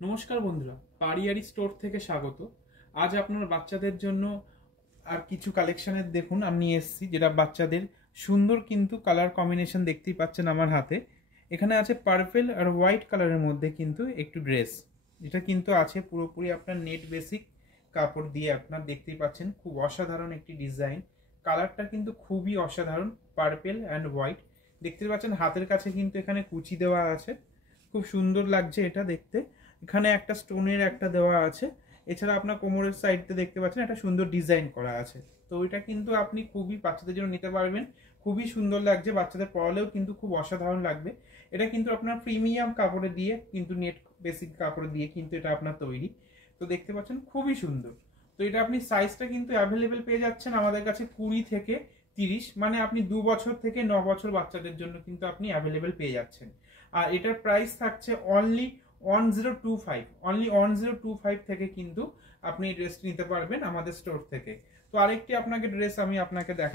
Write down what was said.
নমস্কার বন্ধুরা, পারিয়ারি স্টোর থেকে স্বাগত। আজ আপনার বাচ্চাদের জন্য আর কিছু কালেকশনের দেখুন আমি নিয়ে এসেছি, যেটা বাচ্চাদের সুন্দর কিন্তু কালার কম্বিনেশন দেখতেই পাচ্ছেন আমার হাতে। এখানে আছে পার্পল আর হোয়াইট কালারের মধ্যে কিন্তু একটু ড্রেস, এটা কিন্তু আছে পুরোপুরি আপনার নেট বেসিক কাপড় দিয়ে। আপনার দেখতেই পাচ্ছেন খুব অসাধারণ একটি ডিজাইন, কালারটা কিন্তু খুবই অসাধারণ, পার্পল অ্যান্ড হোয়াইট। দেখতে পাচ্ছেন হাতের কাছে কিন্তু এখানে কুচি দেওয়া আছে, খুব সুন্দর লাগছে এটা দেখতে। এখানে একটা স্টোনের একটা দেওয়া আছে, এছাড়া আপনার কোমরের সাইডতে দেখতে পাচ্ছেন একটা সুন্দর ডিজাইন করা আছে। তো এটা কিন্তু আপনি খুবই বাচ্চাদের জন্য নিতে পারবেন, খুবই সুন্দর লাগছে, বাচ্চাদের পরালেও কিন্তু খুব অসাধারণ লাগবে। এটা কিন্তু আপনার প্রিমিয়াম কাপড়ে দিয়ে কিন্তু নেট বেসিক কাপড় দিয়ে কিন্তু এটা আপনার তৈরি। তো দেখতে পাচ্ছেন খুবই সুন্দর। তো এটা আপনি সাইজটা কিন্তু অ্যাভেলেবেল পেয়ে যাচ্ছেন আমাদের কাছে 20 থেকে 30, মানে আপনি 2 বছর থেকে 9 বছর বাচ্চাদের জন্য কিন্তু আপনি অ্যাভেলেবেল পেয়ে যাচ্ছেন। আর এটার প্রাইস থাকছে অনলি 1025, অনলি 1025 থেকে কিন্তু আপনি এই ড্রেসটি নিতে পারবেন আমাদের স্টোর থেকে। তো আরেকটি আপনাকে ড্রেস আমি আপনাকে দেখা